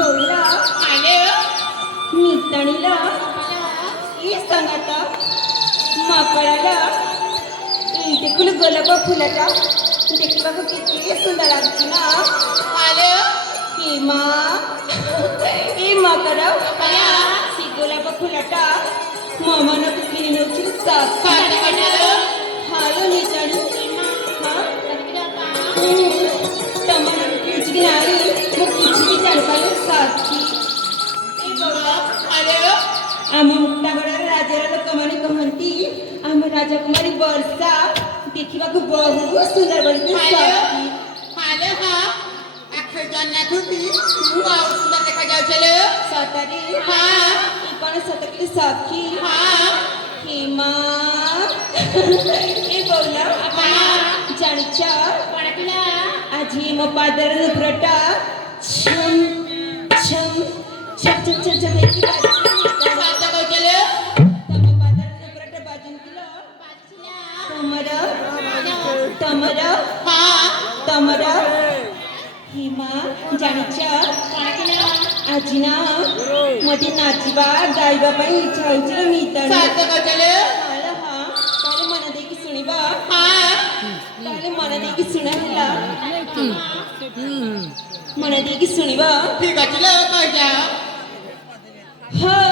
बोला आले नितणीला ಈ ಸಂಗತ ಮಕ್ಕಳಲ್ಲ देखील गोलाब फुलाचा देखील किती सुंदर लागते ना आले ही मकर सी गोलाब फुलाटा मामान किती नवची साथ हालो नितणी तमन कुचकी नाही मग कुचकी चालकाले साथी आले आम मुक्तागढ़ राजार लोकमाने कहती आम राजकुमारी वर्षा देखा बहुत सुंदर बोलते आले हाँ आखिर जानना थी बहुत सुंदर देखा जाओ चलो सतरी हाँ इकण सतरी साखी हाँ हेमा ए बोला जाणीचा आजी मग पादर नुब्रटा छम छम छम छम छम छम एक साथ जाओ चलो तम पादर नुब्रटा बाजून किलो तमर हाँ तमर हेमा जाणीचा आजीना मध्ये नाचवा गायबा ପାଇଁ ଇଚ୍ଛା ହଉଛି मी तर साथ जाओ चलो हाल हाँ ताले मन देकी सुनिबा हाँ ताले मन देकी सुना ହେଲା मन देकी सुनिबा ठीक है चलो कह जाओ हाँ